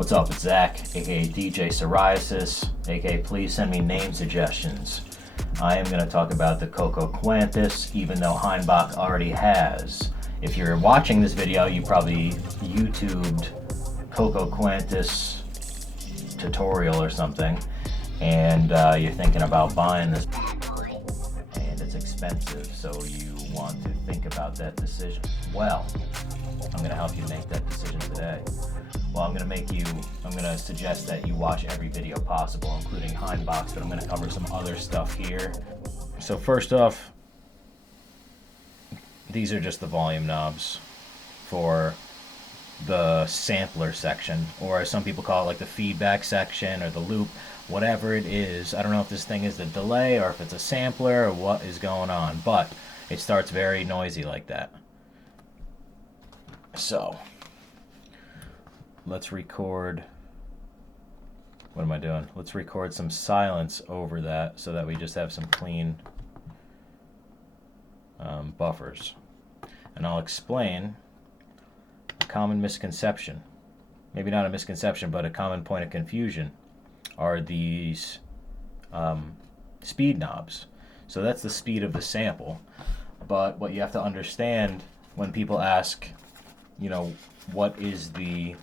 What's up, it's Zach, aka DJ Psoriasis, aka please send me name suggestions. I am going to talk about the Cocoquantus, even though Heimbach already has. If you're watching this video, you probably YouTubed Cocoquantus tutorial or something, and you're thinking about buying this, and it's expensive, so you want to think about that decision. Well, I'm going to help you make that decision today. Well, I'm going to suggest that you watch every video possible, including Heimbach's, but I'm going to cover some other stuff here. So first off, these are just the volume knobs for the sampler section, or as some people call it, like the feedback section or the loop, whatever it is. I don't know if this thing is the delay or if it's a sampler or what is going on, but it starts very noisy like that. So let's record, what am I doing? Let's record some silence over that so that we just have some clean buffers. And I'll explain a common misconception, maybe not a misconception, but a common point of confusion are these speed knobs. So that's the speed of the sample, but what you have to understand when people ask, you know, what is the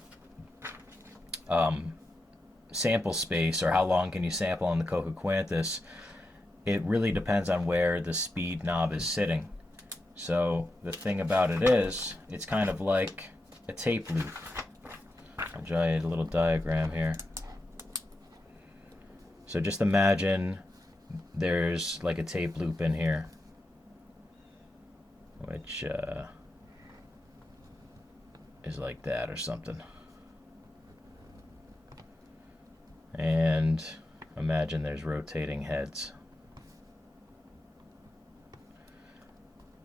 sample space, or how long can you sample on the Cocoquantus, it really depends on where the speed knob is sitting. So the thing about it is, it's kind of like a tape loop. I'll draw you a little diagram here. So just imagine there's like a tape loop in here, which is like that or something. And imagine there's rotating heads.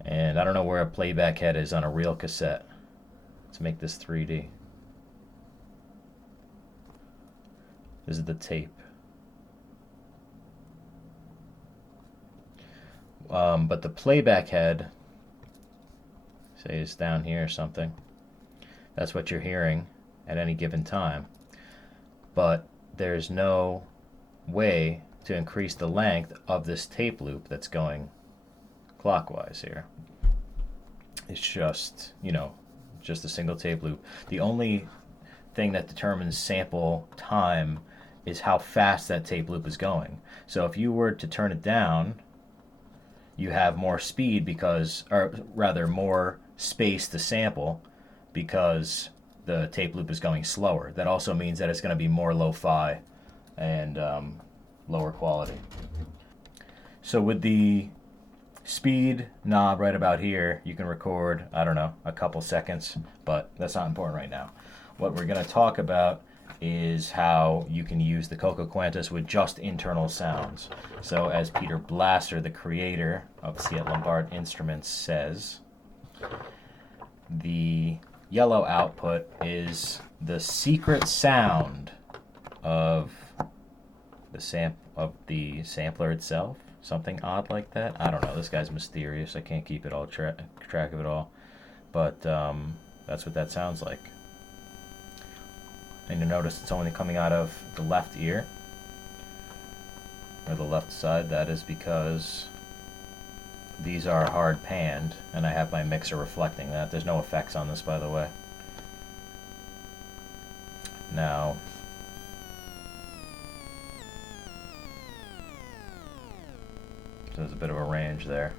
And I don't know where a playback head is on a real cassette. Let's make this 3D. This is the tape. But the playback head, say it's down here or something, that's what you're hearing at any given time. But there's no way to increase the length of this tape loop that's going clockwise here. It's just, you know, just a single tape loop. The only thing that determines sample time is how fast that tape loop is going. So if you were to turn it down, you have more speed because, or rather more space to sample because the tape loop is going slower. That also means that it's going to be more lo-fi and lower quality. So with the speed knob right about here, you can record, I don't know, a couple seconds, but that's not important right now. What we're going to talk about is how you can use the Cocoquantus with just internal sounds. So as Peter Blaster, the creator of Seat Lombard Instruments, says, the yellow output is the secret sound of the sampler itself. Something odd like that. I don't know. This guy's mysterious. I can't keep it all track of it all. But that's what that sounds like. And you notice it's only coming out of the left ear, or the left side. That is because these are hard panned, and I have my mixer reflecting that. There's no effects on this, by the way. Now, so there's a bit of a range there.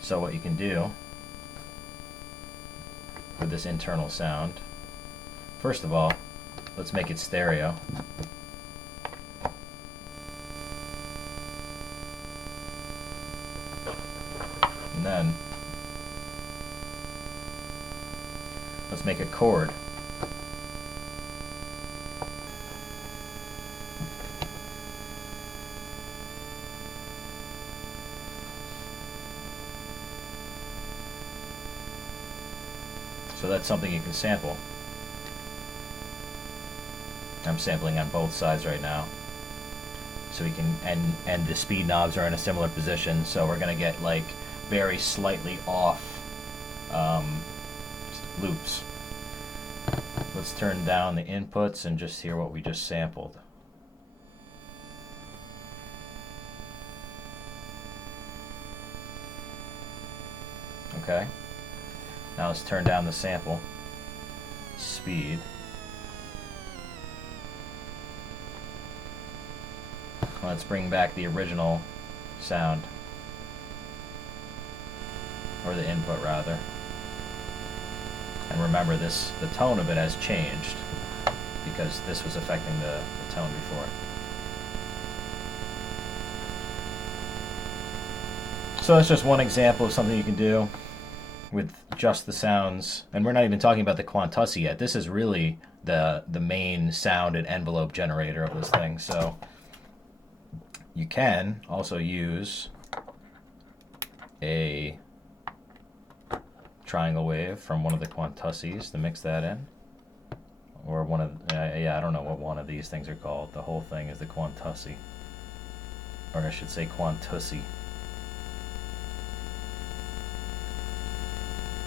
So what you can do with this internal sound, first of all, let's make it stereo. And then let's make a chord. So that's something you can sample. I'm sampling on both sides right now. So we can, and the speed knobs are in a similar position, so we're gonna get like very slightly off loops. let's turn down the inputs and just hear what we just sampled. Okay. Now let's turn down the sample speed. Let's bring back the original sound, or the input rather. And remember, this, the tone of it has changed because this was affecting the tone before. So that's just one example of something you can do with just the sounds. And we're not even talking about the Quantussy yet. This is really the main sound and envelope generator of this thing. So you can also use a triangle wave from one of the Quantussys to mix that in, or one of yeah, I don't know what one of these things are called. The whole thing is the Quantussy, or I should say Quantussy.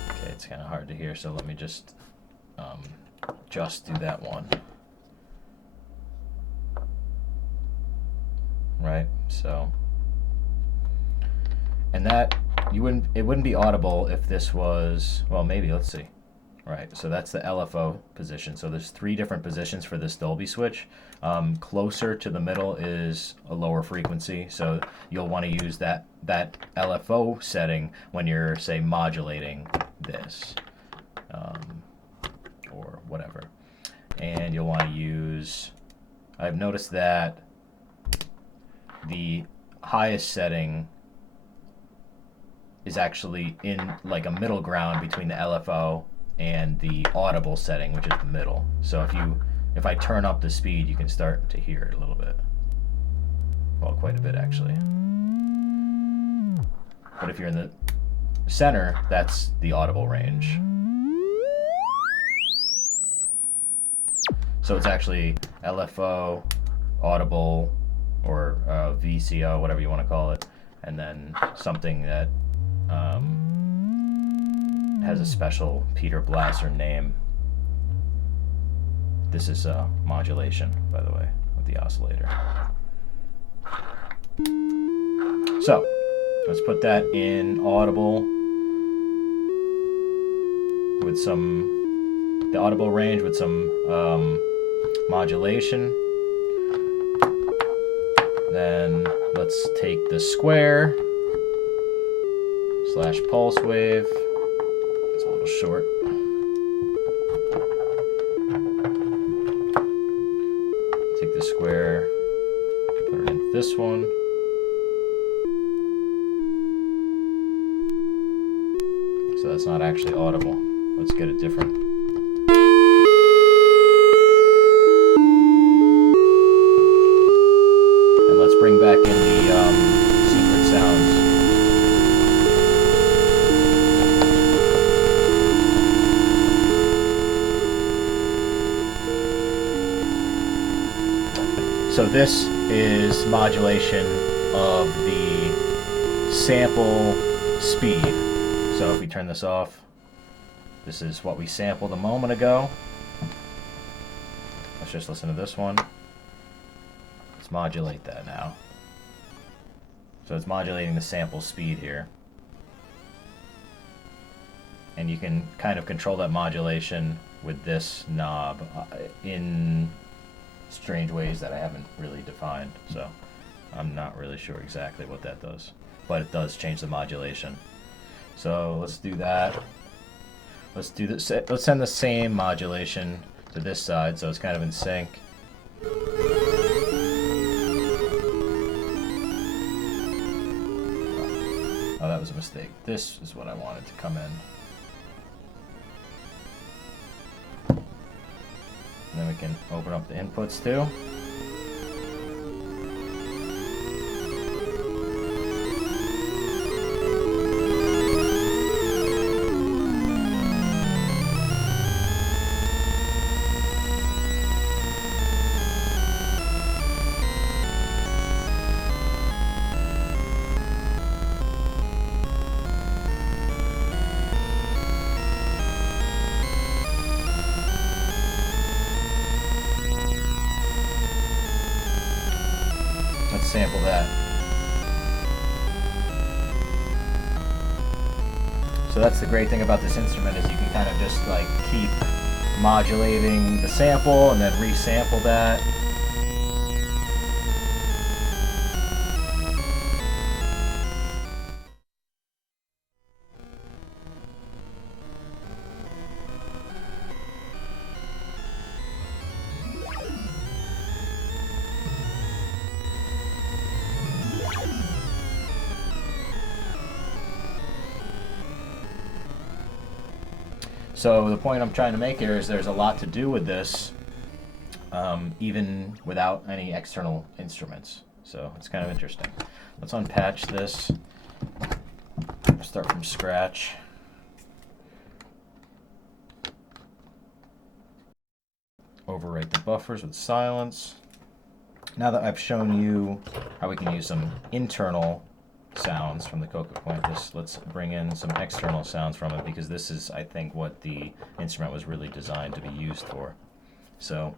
Okay, it's kind of hard to hear, so let me just do that one. Right, so, and that it wouldn't be audible if this was, well, maybe, let's see. Right, so that's the LFO position. So there's 3 different positions for this Dolby switch. Closer to the middle is a lower frequency, so you'll want to use that LFO setting when you're, say, modulating this, or whatever. And you'll want to use, I've noticed that the highest setting is actually in like a middle ground between the LFO and the audible setting, which is the middle. So if I turn up the speed, you can start to hear it a little bit. Well, quite a bit actually. But if you're in the center, that's the audible range. So it's actually LFO, audible, or VCO, whatever you want to call it, and then something that has a special Peter Blasser name. This is modulation, by the way, with the oscillator. So let's put that in audible with the audible range with some modulation. Then let's take the square / pulse wave. It's a little short. Take the square, put it in this one. So that's not actually audible. Let's get a different. And let's bring back in the secret sounds. So this is modulation of the sample speed. So if we turn this off, this is what we sampled a moment ago. Let's just listen to this one. Let's modulate that now. So it's modulating the sample speed here. And you can kind of control that modulation with this knob in strange ways that I haven't really defined. So I'm not really sure exactly what that does. But it does change the modulation. So let's do that. Let's do this. Let's send the same modulation to this side, so it's kind of in sync. Oh, that was a mistake. This is what I wanted to come in. And then we can open up the inputs too. sample that. So that's the great thing about this instrument, is you can kind of just like keep modulating the sample and then resample that. So the point I'm trying to make here is there's a lot to do with this, even without any external instruments. So it's kind of interesting. Let's unpatch this. Start from scratch. Overwrite the buffers with silence. Now that I've shown you how we can use some internal sounds from the Cocoquantus, let's bring in some external sounds from it, because this is, I think, what the instrument was really designed to be used for. So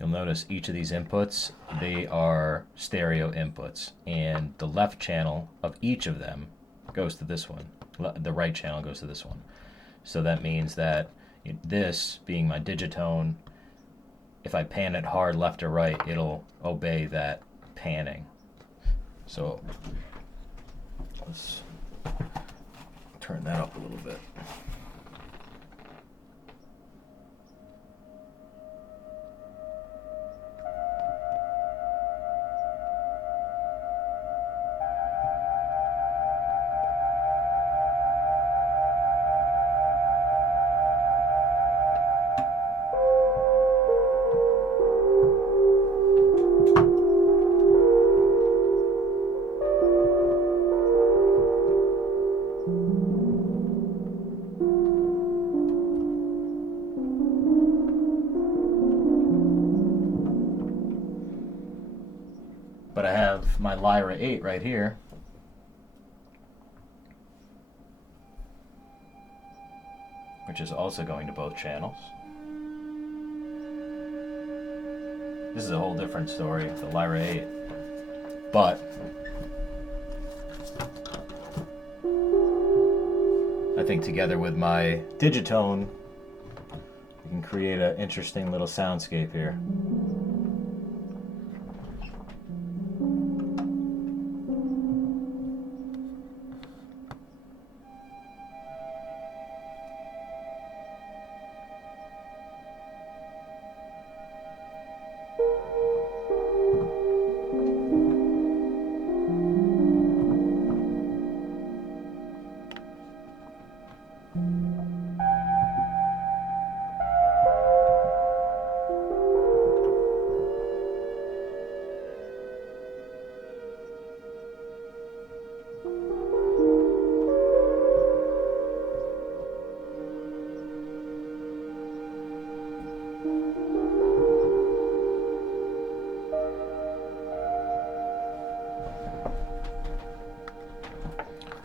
you'll notice each of these inputs, they are stereo inputs, and the left channel of each of them goes to this one. The right channel goes to this one. So that means that this, being my digitone, if I pan it hard left or right, it'll obey that panning. So let's turn that up a little bit. But I have my Lyra 8 right here. Which is also going to both channels. This is a whole different story, the Lyra 8. But I think together with my digitone, we can create an interesting little soundscape here.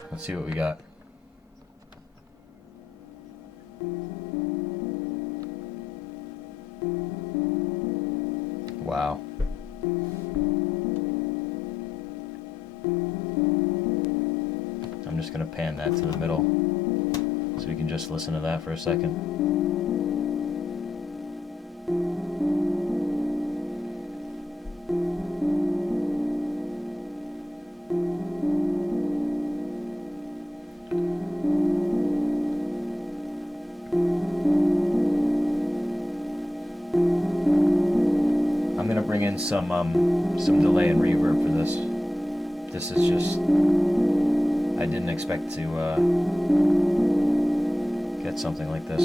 Let's see what we got. Wow. I'm just going to pan that to the middle so we can just listen to that for a second. I'm gonna bring in some delay and reverb for this. This is just, I didn't expect to get something like this.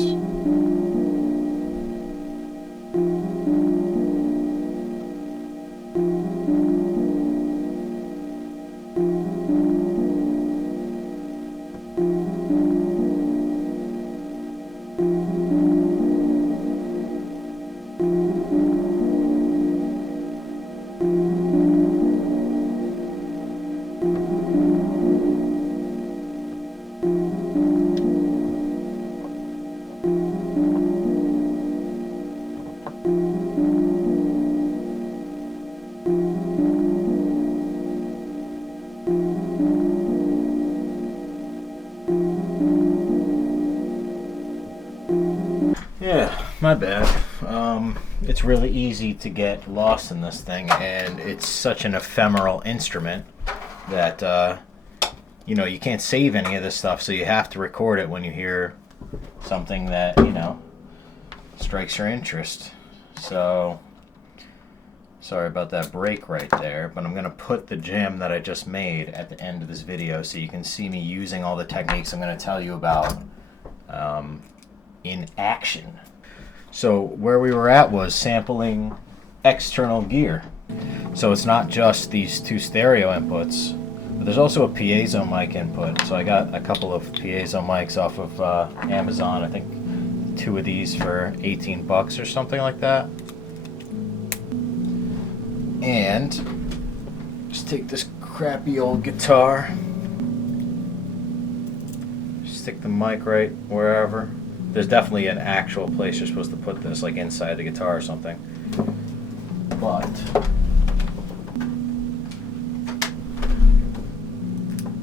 Yeah, my bad. It's really easy to get lost in this thing, and it's such an ephemeral instrument that you know, you can't save any of this stuff, so you have to record it when you hear something that, you know, strikes your interest. So sorry about that break right there, but I'm going to put the jam that I just made at the end of this video so you can see me using all the techniques I'm going to tell you about in action. So where we were at was sampling external gear. So it's not just these two stereo inputs, but there's also a piezo mic input. So I got a couple of piezo mics off of Amazon. I think 2 of these for 18 bucks or something like that. And just take this crappy old guitar, stick the mic right wherever. There's definitely an actual place you're supposed to put this, like inside the guitar or something. But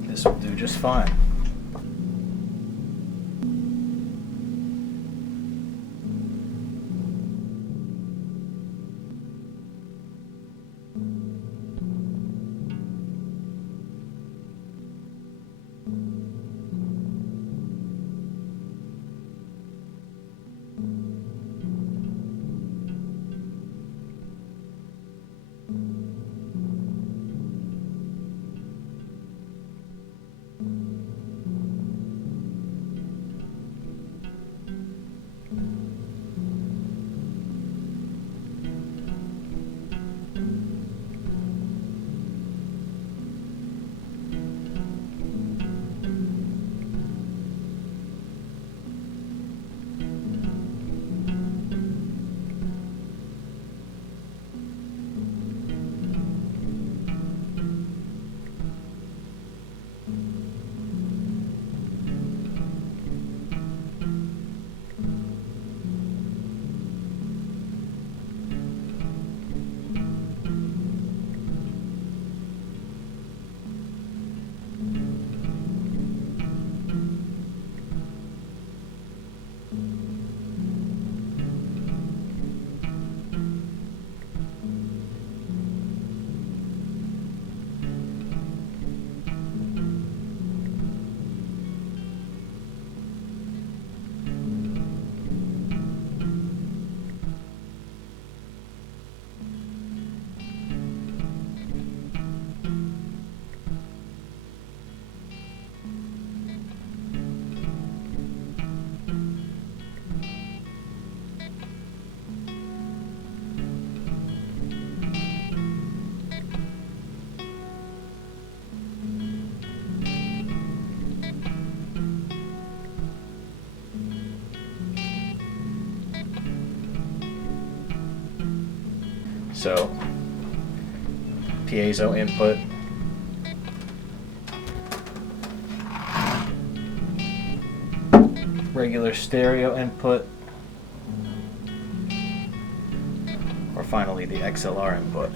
this will do just fine. So, piezo input, regular stereo input, or finally the XLR input.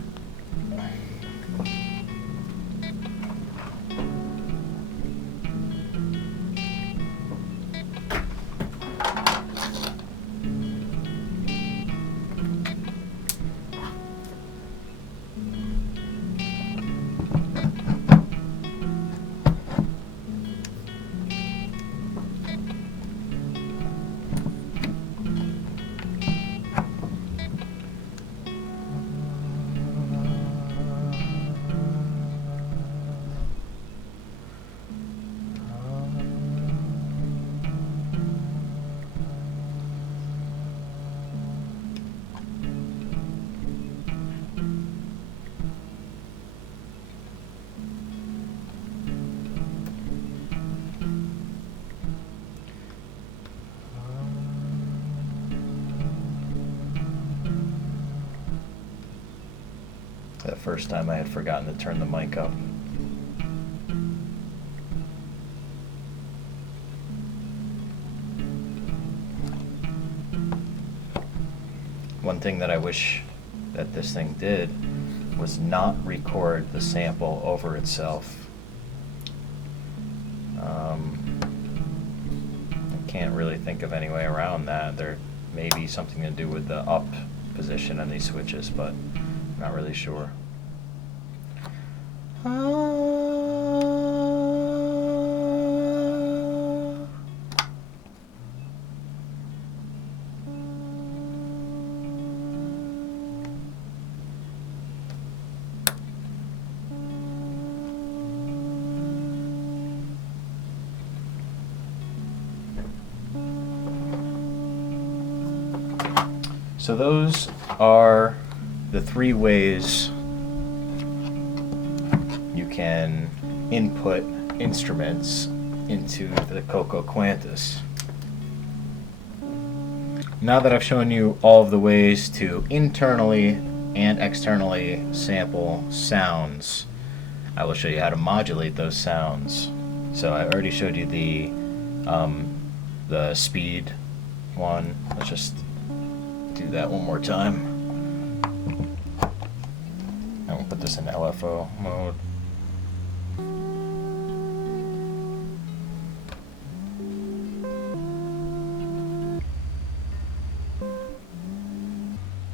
That first time I had forgotten to turn the mic up. One thing that I wish that this thing did was not record the sample over itself. I can't really think of any way around that. There may be something to do with the up position on these switches, but I'm not really sure. So those are the three ways you can input instruments into the Cocoquantus. Now that I've shown you all of the ways to internally and externally sample sounds, I will show you how to modulate those sounds. So I already showed you the speed one. Let's just do that one more time. And we'll put this in LFO mode.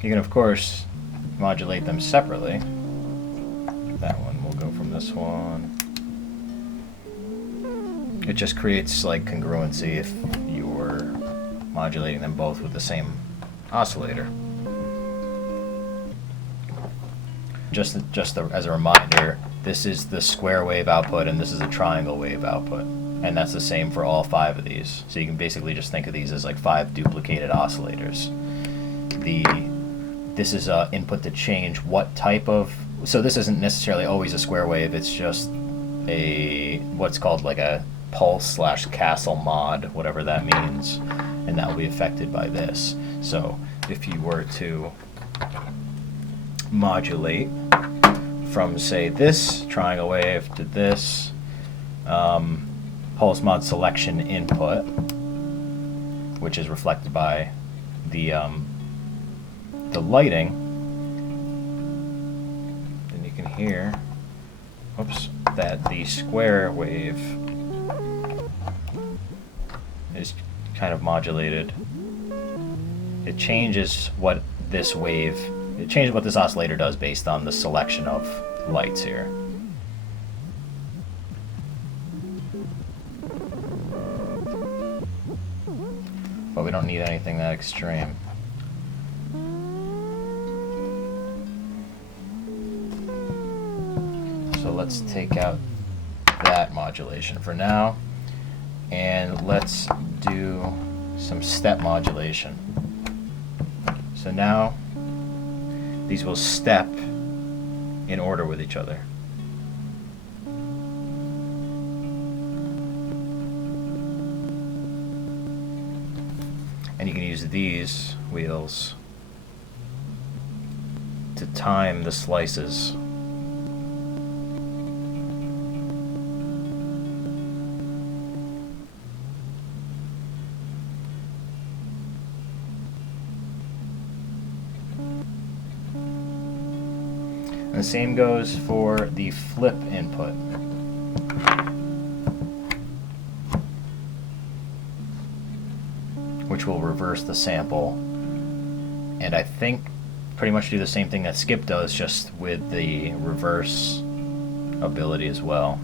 You can, of course, modulate them separately. That one will go from this one. It just creates like congruency if you were modulating them both with the same oscillator. Just as a reminder, this is the square wave output and this is a triangle wave output, and that's the same for all 5 of these. So you can basically just think of these as like 5 duplicated oscillators. This is input to change what type of. So this isn't necessarily always a square wave. It's just what's called like a pulse/Castle mod, whatever that means, and that will be affected by this. So if you were to modulate from, say, this triangle wave to this pulse mod selection input, which is reflected by the lighting, then you can hear, that the square wave is kind of modulated. It changes what this oscillator does based on the selection of lights here. But we don't need anything that extreme. So let's take out that modulation for now, and let's do some step modulation. So now these will step in order with each other. And you can use these wheels to time the slices. The same goes for the flip input. Which will reverse the sample. And I think pretty much do the same thing that skip does, just with the reverse ability as well.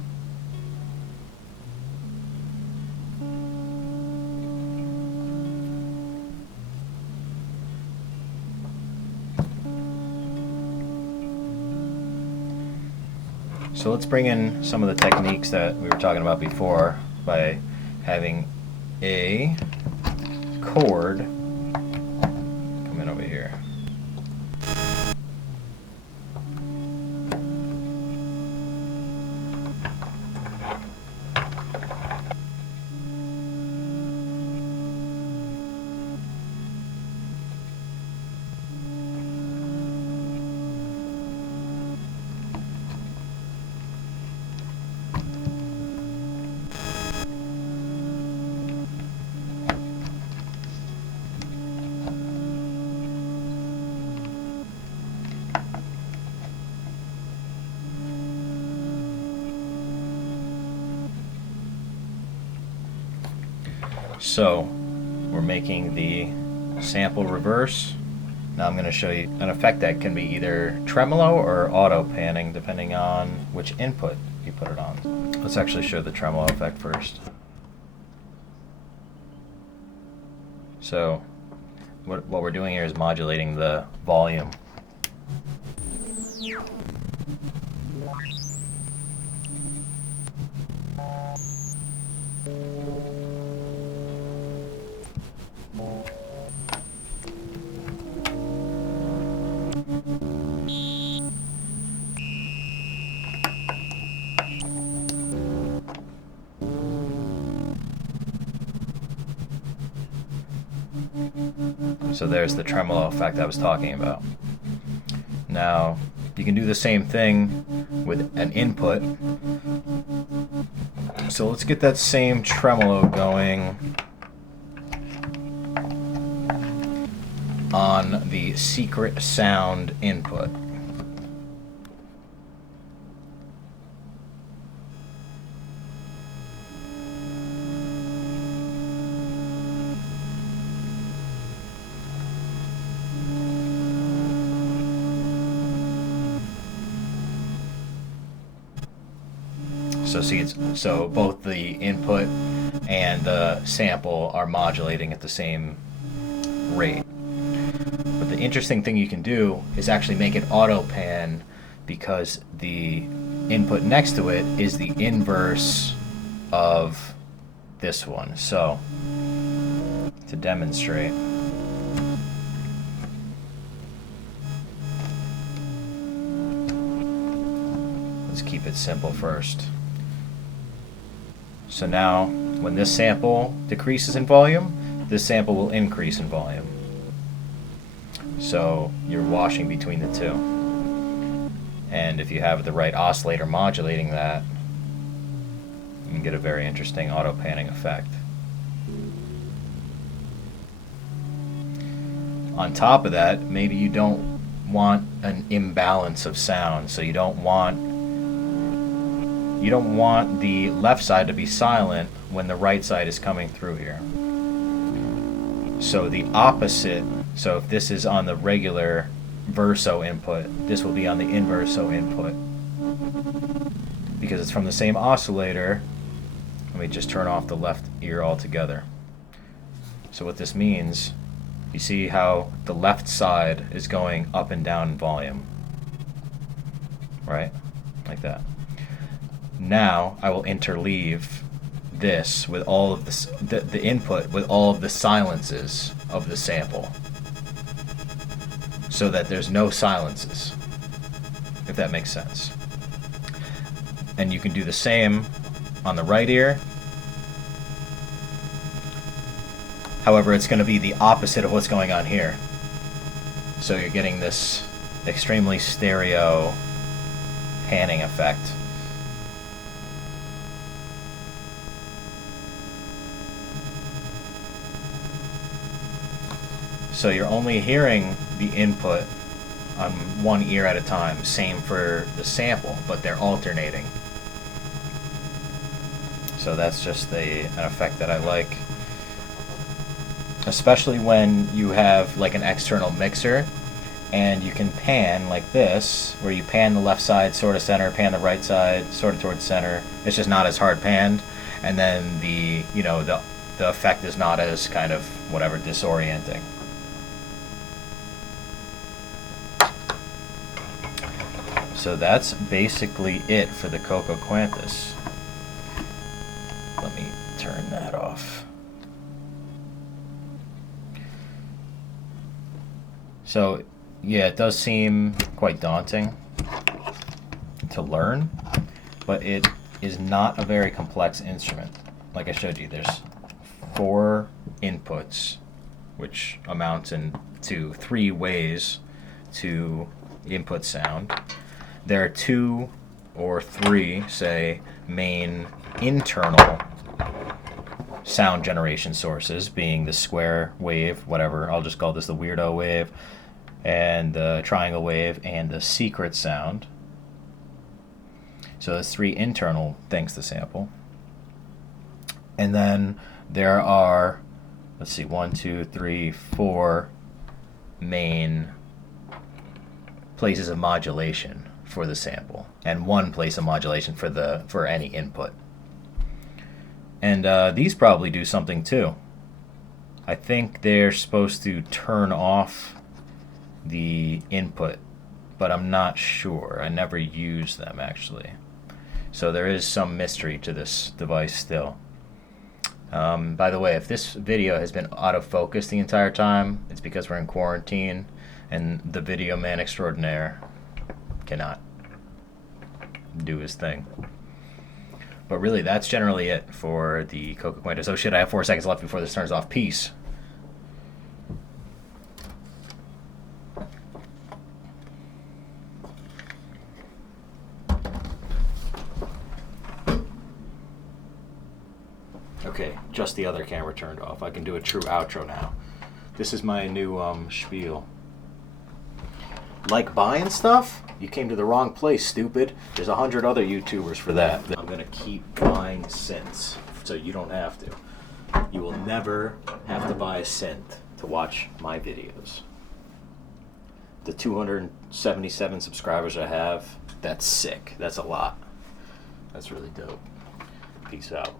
So let's bring in some of the techniques that we were talking about before by having a chord come in over here. So we're making the sample reverse. Now I'm going to show you an effect that can be either tremolo or auto panning depending on which input you put it on. Let's actually show the tremolo effect first. So what we're doing here is modulating the volume. So there's the tremolo effect I was talking about. Now, you can do the same thing with an input. So let's get that same tremolo going on the secret sound input. So both the input and the sample are modulating at the same rate. But the interesting thing you can do is actually make it auto pan, because the input next to it is the inverse of this one. So to demonstrate, let's keep it simple first. So now, when this sample decreases in volume, this sample will increase in volume. So you're washing between the two. And if you have the right oscillator modulating that, you can get a very interesting auto panning effect. On top of that, maybe you don't want an imbalance of sound, so you don't want the left side to be silent when the right side is coming through here. So the opposite, so if this is on the regular verso input, this will be on the inverso input. Because it's from the same oscillator, let me just turn off the left ear altogether. So what this means, you see how the left side is going up and down in volume, right? Like that. Now I will interleave this with all of the input with all of the silences of the sample, so that there's no silences, if that makes sense. And you can do the same on the right ear. However, it's going to be the opposite of what's going on here. So you're getting this extremely stereo panning effect. So you're only hearing the input on one ear at a time. Same for the sample, but they're alternating. So that's just an effect that I like. Especially when you have like an external mixer and you can pan like this, where you pan the left side sort of center, pan the right side sort of towards center. It's just not as hard panned, and then the effect is not as kind of whatever disorienting. So that's basically it for the Cocoquantus. Let me turn that off. So yeah, it does seem quite daunting to learn, but it is not a very complex instrument. Like I showed you, there's 4 inputs, which amounts to 3 ways to input sound. There are 2 or 3, say, main internal sound generation sources, being the square wave, whatever, I'll just call this the weirdo wave, and the triangle wave, and the secret sound. So there's 3 internal things to sample. And then there are, let's see, 1, 2, 3, 4 main places of modulation for the sample, and 1 place of modulation for any input. And these probably do something too. I think they're supposed to turn off the input, but I'm not sure. I never use them actually. So there is some mystery to this device still. By the way, if this video has been out of focus the entire time, it's because we're in quarantine and the video man extraordinaire cannot do his thing. But really, that's generally it for the Cocoquantus. Oh shit, I have 4 seconds left before this turns off. Peace. Okay, just the other camera turned off. I can do a true outro now. This is my new spiel. Like buying stuff? You came to the wrong place, stupid. There's 100 other YouTubers for that. I'm gonna keep buying synths, so you don't have to. You will never have to buy a synth to watch my videos. The 277 subscribers I have, that's sick. That's a lot. That's really dope. Peace out.